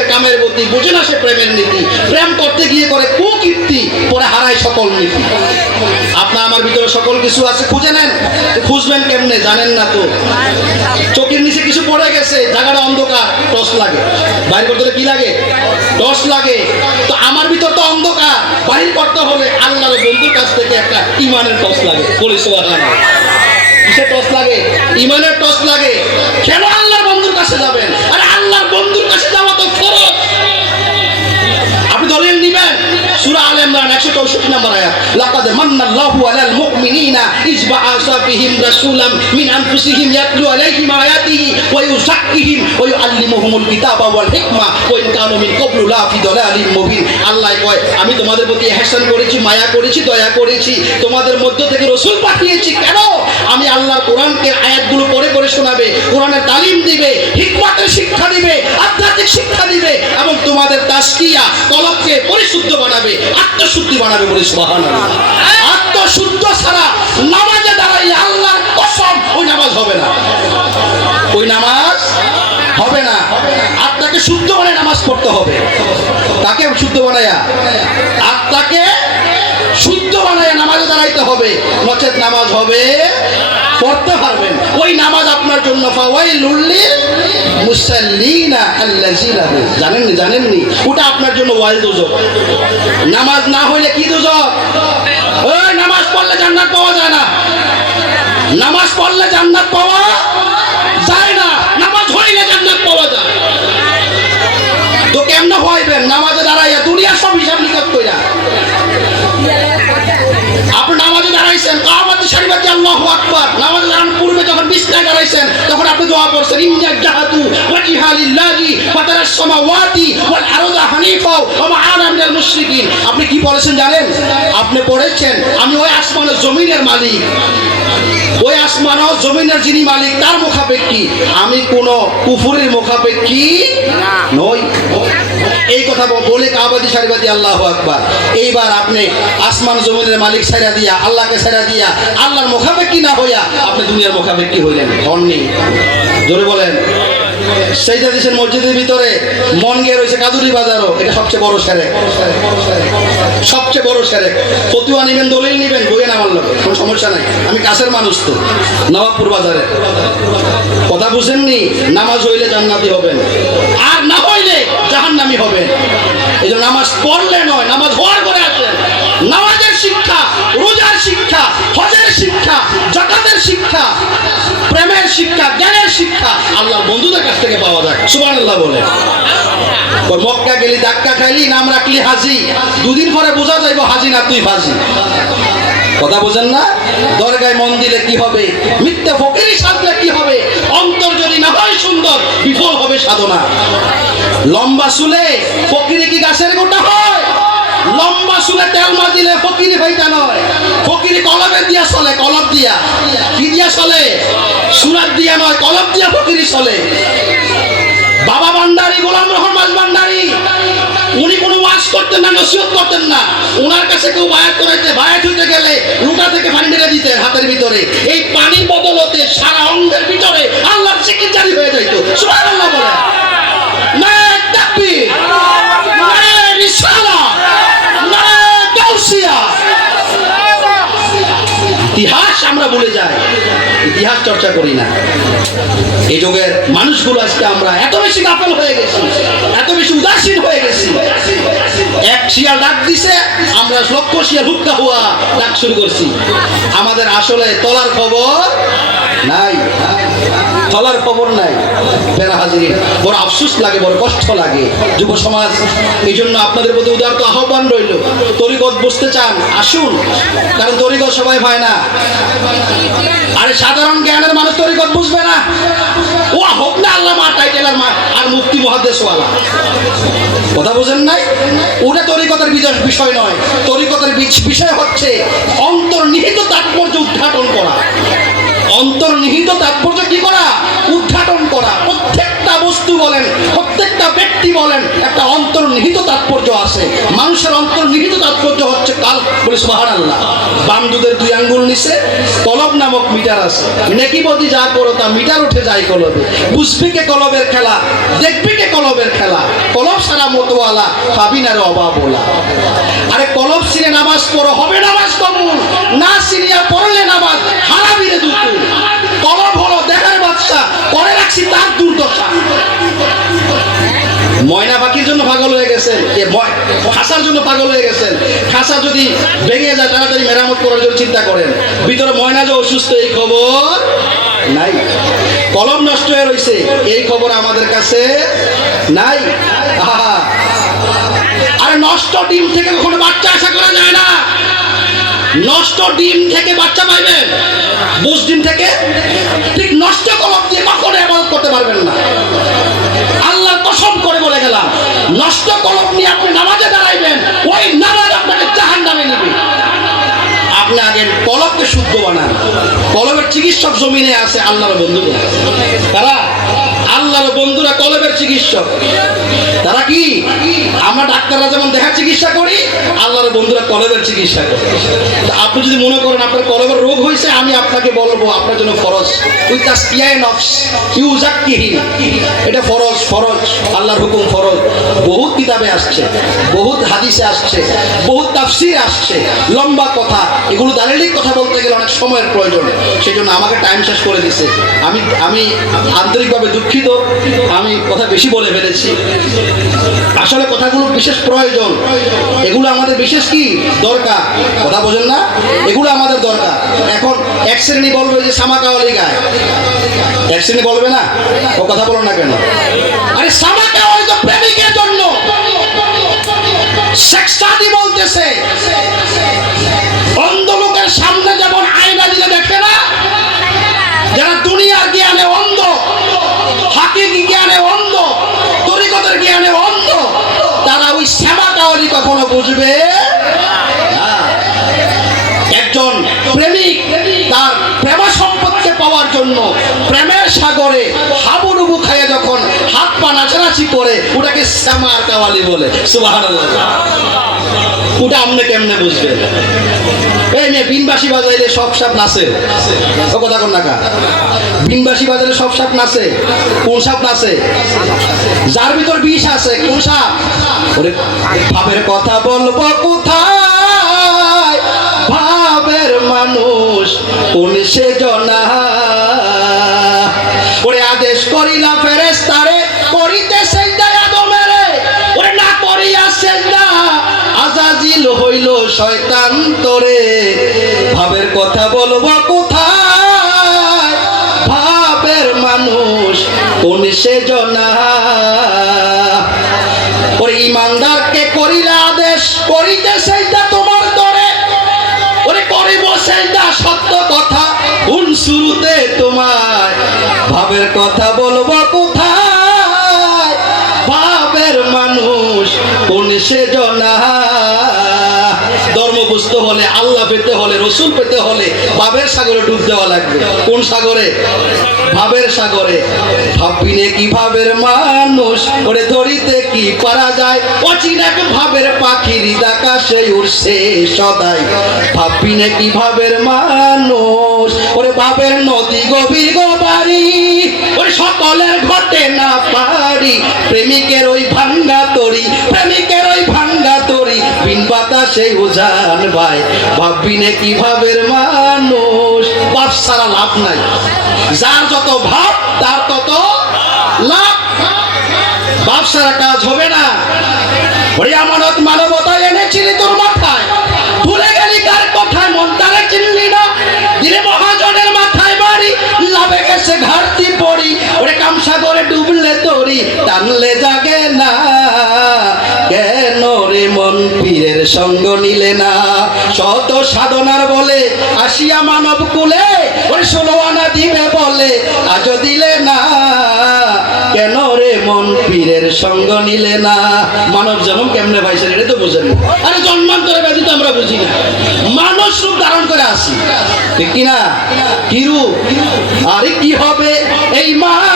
শখের কামের গতি বোঝে না সে প্রেমের নীতি। প্রেম করতে গিয়ে করে কুকীর্তি, পরে হারায় সকল নীতি। আপনার আমার ভিতরে সকল কিছু আছে, খুঁজে নেন। খুঁজবেন কেমনে, জানেন না তো। চোখের নিচে কিছু পড়ে গেছে, জায়গাটা অন্ধকার টর্চ লাগে। বাইর করতে হলে কি লাগে? টর্চ লাগে। তো আমার ভিতর তো অন্ধকার। বাহির করতে হলে আল্লাহর বন্ধুর কাছ থেকে একটা ইমানের টর্চ লাগে বলিস কিসের টস লাগে? ইমানের টস লাগে। কেন আল্লাহর বন্ধুর কাছে যাবেন? আরে আল্লাহর বন্ধুর কাছে যাওয়া তো ইমরান 164 নম্বর আয়াত। লাকাদ মান্নাল্লাহু আলাল মুমিনিনা ইজ বাআসা ফিহিম রাসূলাম মিন আনফুসিহিম ইয়াতলু আলাইহিম আয়াতিহি ওয়া ইউযাক্কিহিম ওয়া ইউআল্লিমুহুমুল কিতাবা ওয়াল হিকমা ওয়া ইন কানু মিন ক্বাবলু লা দালালিন মুবিন। আল্লাহ কয়, আমি তোমাদের প্রতি ইহসান করেছি, মায়া করেছি, দয়া করেছি। তোমাদের মধ্য থেকে রাসূল পাঠিয়েছি কেন? আমি আল্লাহর কোরআনকে আয়াতগুলো পড়ে পড়ে শোনাবে, কোরআনের তালিম দিবে, হিকমাতের শিক্ষা দিবে, আধ্যাত্মিক শিক্ষা দিবে এবং তোমাদের তাস্কিয়া কলবকে পরিশুদ্ধ বানাবে আত্মশুদ্ধি বানাবে বলে সুবহানাল্লাহ। আত্মশুদ্ধ ছাড়া নামাজে দাঁড়াইলে আল্লাহর কসম ওই নামাজ হবে না। ওই নামাজ হবে না। আত্মাকে শুদ্ধ বানায় নামাজ পড়তে হবে। তাকে শুদ্ধ বানায়া। আত্মাকে শুদ্ধ বানায় নামাজে দাঁড়াইতে হবে। নচেত নামাজ হবে পড়তে পারবেন। ওই নামাজ আপনার জন্য ফাওয়াই লুল্লিল মুসাল্লিনা আল্লাযিনা হুম। জানেননি জানেননি? ওটা আপনার জন্য ওয়াইল দুজক। নামাজ না হইলে কি দুজক? ওই নামাজ পড়লে জান্নাত পাওয়া যায় না। নামাজ পড়লে জান্নাত পাওয়া যায় না। নামাজ হইলে জান্নাত পাওয়া যায়। তো কেমনে হইবেন? নামাজে দাঁড়াইয়া দুনিয়ার সব হিসাব নিকাশ কইরা। আল্লাহু আকবার। পূর্বে যখন বিছনায় দাঁড়াইছেন তখন আপনি দোয়া করছেন ইন্না জাহাতু ওয়াজিহা লিল্লাহি ফাতারাস সামাওয়াতি ওয়াল আরদা হানিফা ওয়া মা আনা মিনাল মুশরিকিন। আপনি কি বলেছেন জানেন? আপনি পড়েছেন আমি ওই আসমানের জমিনের মালিক। ওই আসমান ও জমিনের যিনি মালিক তার মুখাপেক্ষী। আমি কোন কুফুরের মুখাপেক্ষী নই। এই কথা বলে কাবাদি সারিবাদি আল্লাহ আকবার। এইবার আপনি আসমান জমিনের মালিক সাইরা দিয়া, আল্লাহকে সাইরা দিয়া, আল্লাহর মুখাপেক্ষী না হইয়া আপনি দুনিয়ার মুখাপেক্ষী হইলেন। হননি জোরে বলেন। সেইটা দেশের মসজিদের ভিতরে মন গিয়ে রয়েছে কাদুরি বাজারও, এটা সবচেয়ে বড় সেরে সবচেয়ে বড় সেরে ফতুয়া নিবেন, দলিল নিবেন, বইয়ে নামার লোক কোনো সমস্যা নাই। আমি কাছের মানুষ তো। নবাবপুর বাজারে। কথা বুঝেননি? নামাজ হইলে জান্নাতি হবেন। আর না হইলে জাহান্নামি হবে। এই জন্য নামাজ পড়লে নয়, নামাজ হওয়ার করে আসেন নামাজের শিক্ষা, রোজার শিক্ষা, হজের শিক্ষা জাকাতের শিক্ষা, প্রেমের শিক্ষা, জ্ঞানের শিক্ষা আল্লাহ বন্ধুদের কাছ থেকে পাওয়া যায়। সুবান আল্লাহ বলে মক্কা গেলি, ধাক্কা খাইলি, নাম রাখলি হাজি। দুদিন পরে বোঝা যাইব হাজি না তুই ভাজি কথা বোঝেন না? দরগায় মন্দিরে কি হবে? মিথ্যে ফকিরি সাজলে কি হবে? যদি না হয় সুন্দর, বিফল হবে সাধনা। লম্বা ফকিরে কি গাছের গোটা হয়? লম্বা তেল মাজিলে হইতা নয়। দিয়া চলে কলব দিয়া। কি দিয়া চলে? সুরাত দিয়া নয় কলব দিয়া ফকিরি চলে। বাবা গোলাম রহমান উনি কোনো ওয়াজ করতেন না, নসিহত করতেন না। ওনার কাছে কেউ বায়াত করাইতে, বায়াত হইতে গেলে লুটা থেকে পানি দিতেন হাতের ভিতরে। এই পানির ইতিহাস চর্চা করি না। এই যুগের মানুষগুলো আজকে আমরা এত বেশি গাফল হয়ে গেছি, এত বেশি উদাসীন হয়ে গেছি। এক শিয়াল ডাক দিছে, আমরা লক্ষ শিয়াল হুক্কা হুয়া ডাক শুরু করছি। আমাদের আসলে তলার খবর নাই। তলার খবর নাই। বেড়া হাজির। বড় আফসোস লাগে, বড় কষ্ট লাগে। যুব সমাজ এই জন্য আপনাদের প্রতি উদারত আহ্বান রইল। তরিগত বসতে চান, আসুন। কারণ তরিগত সবাই ভাই না। আরে সাধারণ জ্ঞানের মানুষ তরিকত বুঝবে না। ও হোক না আল্লাহ, মা টাইটেলার মা, আর মুক্তি মহাদেশওয়ালা। কথা বুঝেন নাই? ওটা তরিকতার বিষয় নয়। তরিকতার বিষয় হচ্ছে অন্তর্নিহিত তাৎপর্য উদ্ঘাটন করা। অন্তর্নিহিত তাৎপর্য কি করা? উদ্ঘাটন করা। প্রত্যেকটা বস্তু বলেন, প্রত্যেকটা ব্যক্তি বলেন, একটা অন্তর্নিহিত তাৎপর্য আছে। মানুষের অন্তর্নিহিত তাৎপর্য হচ্ছে কাল বলি সুবাহান আল্লাহ বাম দুই আঙ্গুল নিচে, কলব নামক মিটার আছে। নেকি বদি যা করো তা মিটার উঠে যায় কলবে। বুঝবি কে কলবের খেলা? দেখবি কে কলবের খেলা? কলব সারা মতোয়ালা, পাবি না রে অভাব ওলা আরে কলব সিনে নামাজ পড়ো, হবে নামাজ কবুল। না সিনিয়া পড়লে নামাজ হারাবি রে দুটো কলব হলো দেহের বাচ্চা করে রাখছি তার দুর্দশা ময়না পাখির জন্য পাগল হয়ে গেছেন। খাসার জন্য পাগল হয়ে গেছেন। খাসা যদি ভেঙে যায়, তাড়াতাড়ি মেরামত করার জন্য চিন্তা করেন। ভিতরে ময়না যে অসুস্থ, এই খবর নাই। কলম নষ্ট হয়ে রয়েছে এই খবর আমাদের কাছে নাই। আরে নষ্ট ডিম থেকে কখনো বাচ্চা আশা করা যায় না। নষ্ট ডিম থেকে বাচ্চা পাইবেন। বুস ডিম থেকে ঠিক নষ্ট কলম দিয়ে কখনো এবাদত করতে পারবেন না। নষ্ট কলম নিয়ে আপনি নামাজে দাঁড়াইবেন। ওই নামাজ আপনাকে জাহান নামে নিবে আপনি আগে কলমকে শুদ্ধ বানান কলমের চিকিৎসক জমিনে আছে আল্লাহর বন্ধুরা। তারা আল্লাহর বন্ধুরা কলমের চিকিৎসক। তারা কি? আমরা ডাক্তাররা যেমন দেখা চিকিৎসা করি, আল্লাহর বন্ধুরা কলমের চিকিৎসা করে। আপনি যদি মনে করেন আপনার কলমের রোগ হয়েছে, আমি আপনাকে বলব আপনার জন্য ফরজ। উইথ দ্য স্পিয়াই নফস ইউজাক্কিহীন এটা ফরজ ফরজ। আল্লাহর হুকুম ফরজ। বহুত কিতাবে আসছে, বহুত হাদিসে আসছে, বহুত তাফসির আসছে, লম্বা কথা। এগুলো দাঁড়িয়ে কথা বলতে গেলে অনেক সময়ের প্রয়োজন। সেই জন্য আমাকে টাইম শেষ করে দিছে আমি আমি আন্তরিকভাবে দুঃখিত। আমি কথা বেশি বলে ফেলেছি। আসলে কথাগুলো বিশেষ প্রয়োজন। এগুলো আমাদের বিশেষ কি? দরকার। কথা বোঝেন না? এগুলো আমাদের দরকার। এখন এক শ্রেণি বলবে যে সামাকাওয়ালি গায়। এক শ্রেণি বলবে না? ও কথা বলো না কেন? আরে সামাকাওয়ালি তো প্রেমিকের জন্য। সেক্সাদি বলতেছে বুঝবে না। একজন প্রেমিক তার প্রেমা সম্পদকে পাওয়ার জন্য প্রেমের সাগরে হাবুডুবু খাইয়া যখন হাত পা নাচানাচি করে, ওটাকে শ্যামার কাওয়ালি বলে। সুবাহ ওটা আপনি কেমনে বুঝবেন এই মেয়ে, বিনবাসী সব সাপ নাচে। ও কথা কোন বিনবাসী সব সাপ নাচে। কোন সাপ নাচে? যার ভিতর বিষ আছে, কোন সাপ? ওরে, ভাবের কথা বলব কোথায়? ভাবের মানুষ কোন সে জনা হইল শয়তান তোরে। ভাবের কথা বলব কোথায়? ভাবের মানুষ কোন সে জনা। ওরে ইমানদারকে করিলে আদেশ? করিতে সেইটা তোমার ওরে করিব সেইটা সত্য কথা। কোন শুরুতে তোমার ভাবের কথা রসুল পেতে হলে ভাবের সাগরে ডুব দেওয়া লাগবে। কোন সাগরে? ভাবের সাগরে। ভাবিনে কি ভাবের মানুষ? ওরে ধরিতে কি পারা যায়? অচিন এক ভাবের পাখির আকাশে উড়ছে সদাই। ভাবিনে কি ভাবের মানুষ? ওরে ভাবের নদী গভীর গোবারি ওরে সকলের ঘটে না পারি। প্রেমিকের ওই ভাঙ্গা তরি। প্রেমিকের বাতাসে উজান ভাই। ভাবের মানুষ? সারা লাভ নাই। যার যত ভাব, তার তত লাভ। বাপ সারা কাজ হবে না। আমানত এনেছিলি তোর মাথায়। ভুলে গেলি কার কথায় মন তারে চিনলি না। দিলে মহাজনের মাথায় বাড়ি, লাভে গেছে ঘাটতি পড়ি। ওরে কামসাগরে ডুবলে তরি টানলে জাগে সঙ্গ নিলে না। শত সাধনার বলে আসিয়া মানব কুলে, ওরে ষোলো আনা দিবে বলে, আজ দিলে না। কেন রে মন পীরের সঙ্গ নিলে না? মানব জন্ম কেমনে পাইছেন এটা তো বোঝেন। আরে জন্মান্তরে ব্যাধি তো আমরা বুঝি না। মানুষ রূপ ধারণ করে আসি। ঠিক কিনা? কিরু আরে কি হবে? এই মানব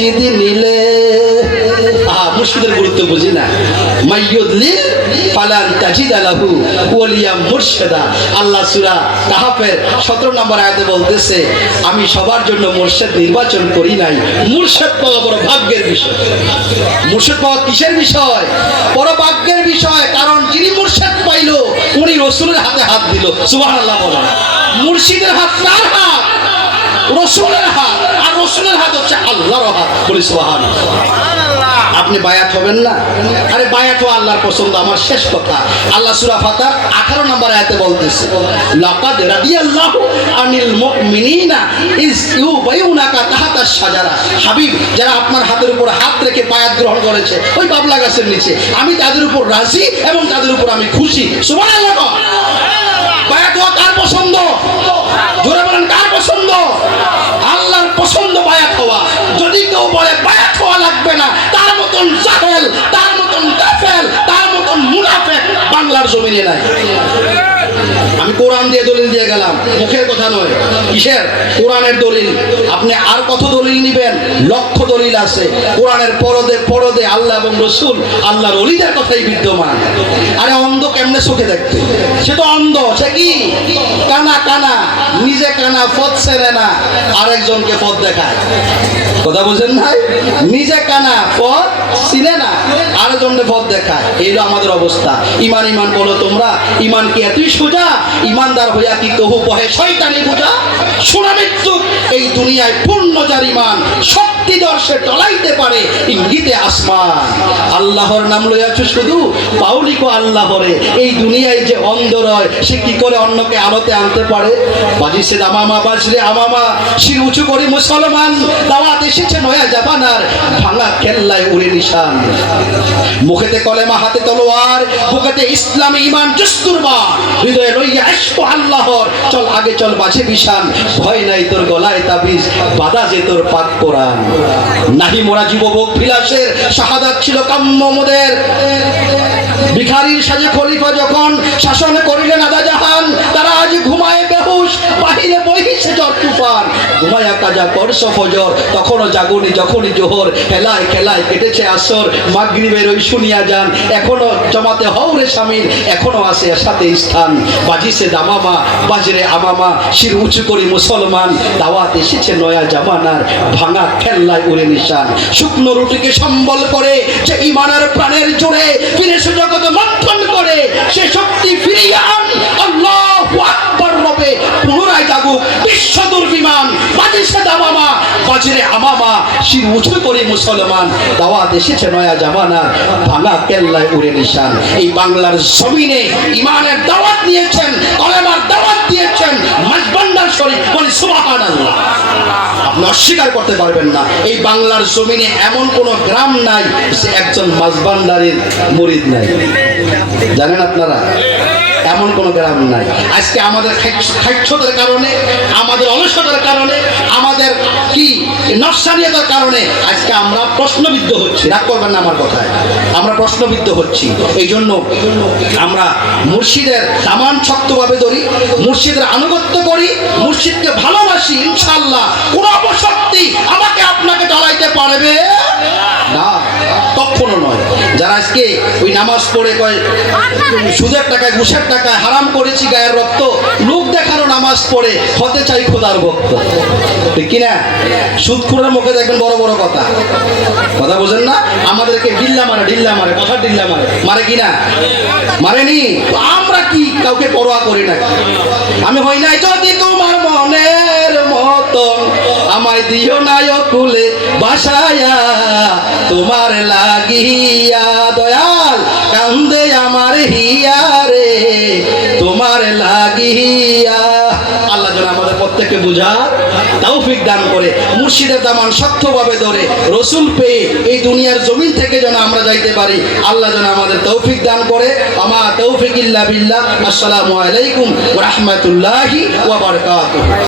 মুর্শিদ মুর্শিদের গুরুত্ব বুঝি না। আল্লাহ সূরা কাহাফের 17 নম্বর আয়াতে বলতেছে, আমি সবার জন্য মুর্শিদ নির্বাচন করি নাই। মুর্শিদ পাওয়া বড় ভাগ্যের বিষয়। মুর্শিদ পাওয়া কিসের বিষয়? বড় ভাগ্যের বিষয়, কারণ যিনি মুর্শিদ পাইলো, উনি রসুলের হাতে হাত দিল। সুবহানাল্লাহ মুর্শিদের হাত কার হাত? রসুলের হাত আর রসুলের হাত হচ্ছে আল্লাহর হাত। বলি সুবহান আপনি বায়াত হবেন না? আরে বায়াত আল্লাহর পছন্দ আমার শেষ কথা। আল্লাহ সূরা 18 নম্বর আয়াতে বলতেছে লাকাদ রাদিয়াল্লাহু আনিল মুমিনিনা ইজ ইউবাইউনাকা তাহাতা শাজারা। হাবিব যারা আপনার হাতের উপর হাত রেখে বায়াত গ্রহণ করেছে ওই বাবলা গাছের নিচে। আমি তাদের উপর রাজি এবং তাদের উপর আমি খুশি। সুবহানাল্লাহ বায়াত হওয়া কার পছন্দ? জোরে বাংলার জমিনে নাই। আমি কোরআন দিয়ে দলিল দিয়ে গেলাম। মুখের কথা নয়। কিসের? কোরআনের দলিল। আপনি আর কত দলিল নিবেন? লক্ষ দলিল আছে। কোরআনের পরদে পরদে আল্লাহ এবং রসুল আল্লাহর অলিদের কথাই বিদ্যমান। আরে অন্ধ কেমনে চোখে দেখতে সে তো অন্ধ। সে কি? কানা কানা। নিজে কানা, পথ ছেড়ে না, আরেকজনকে পথ দেখায়। কথা বুঝেন ভাই নিজে কানা, পথ চিনে না, আরেকজনকে পথ দেখায়। এই আমাদের অবস্থা। ইমান ইমান বলো তোমরা, ইমান কি এতই সোজা? ইমানদার হইয়া কি তহু বহে শয়তানি বুঝা সোনা মৃত্যু এই দুনিয়ায় পূর্ণ যার ইমান শক্তি দর্শে টলাইতে পারে? ইঙ্গিতে আসমান। আল্লাহর নাম লইয়াছো শুধু? পাউলিকো আল্লাহরে এই দুনিয়ায় যে অন্ধ রয়, সে কি করে অন্যকে আলোতে আনতে পারে? বাজি সে আমামা বাজরে আমামা। শির উঁচু করে মুসলমান, দাওয়াত এসেছে নয়া জাপানার ভাঙা কেল্লায় উড়ে নিশান। মুখেতে কলেমা, হাতে তলোয়ার, বুকেতে ইসলাম ইমান জস্তুরবা হৃদয়ে লইয়া আসব আল্লাহর। চল আগে চল বাছে বিশান ভয় নাই তোর গলায় তাবিজ, বাধা যে তোর পাক কোরআন। নাহি মোরা যুবক বিলাসের শাহাদাত ছিল কাম্য মোদের। ভিখারির সাজে খলিফা যখন শাসন করিলেন ঘুমায়া কাজা করছ ফজর, তখনও জাগুনি, যখনই জোহর, খেলায় খেলায় কেটেছে আসর ওই শুনিয়া যান, এখনও জমাতে হৌরে স্বামীর, এখনও সাথে স্থান। বাজিছে দামামা, বাজরে আমামা, শির উঁচু করি মুসলমান, দাওয়াত এসেছে নয়া জামানার, ভাঙা খেল্লায় উড়ে নিশান। শুকনো রুটিকে সম্বল করে যে ইমানের প্রাণের জোরে, ফিরে সে জগৎ করে মুসলমান। ভাঙা উড়ে নিশান। এই বাংলার দাওয়াত দাওয়াত দিয়েছেন আপনি অস্বীকার করতে পারবেন না। এই বাংলার জমিনে এমন কোন গ্রাম নাই সে একজন মাঝবান্ডারের মরিদ নাই। জানেন আপনারা? এমন কোনো গ্রাম নাই। আজকে আমাদের খাইচ্ছতার কারণে, আমাদের অলসতার কারণে, আমাদের কি নকশানিয়তার কারণে আজকে আমরা প্রশ্নবিদ্ধ হচ্ছি। রাগ করবেন না আমার কথায়। আমরা প্রশ্নবিদ্ধ হচ্ছি। এই জন্য আমরা মুর্শিদের দামান শক্তভাবে ধরি, মুর্শিদের আনুগত্য করি, মুর্শিদকে ভালোবাসি ইনশাল্লাহ কোন অপশক্তি আমাকে আপনাকে চালাইতে পারবে কখনো নয়। যারা আজকে ওই নামাজ পড়ে কয়, সুদের টাকায়, ঘুষের টাকায় হারাম করেছি গায়ের রক্ত, লোক দেখানো নামাজ পড়ে, হতে চাই খোদার ভক্ত। কিনা? সুদ খুঁড়ের মুখে দেখবেন বড় বড় কথা। কথা বোঝেন না? আমাদেরকে ডিল্লা মারে ডিল্লা মারে, কথা ডিল্লা মারে। মারে কিনা? মারেনি? আমরা কি কাউকে পরোয়া করি না আমি হই নাই যদি আমায় দিও নাই কুলে বাসায়া, তোমার লাগিয়া। দয়াল, কান্দে আমার হিয়ারে, তোমার লাগিয়া। আল্লাহ যেন আমাদের প্রত্যেককে বুঝা তৌফিক দান করে, মুর্শিদের দামান শক্তভাবে ধরে, রসুল পেয়ে এই দুনিয়ার জমিন থেকে যেন আমরা যাইতে পারি। আল্লাহ যেন আমাদের তৌফিক দান করে। আমা তৌফিক ইল্লা বিল্লাহ। আসসালামু আলাইকুম রাহমাতুল্লাহি ওয়া বারাকাতুহু।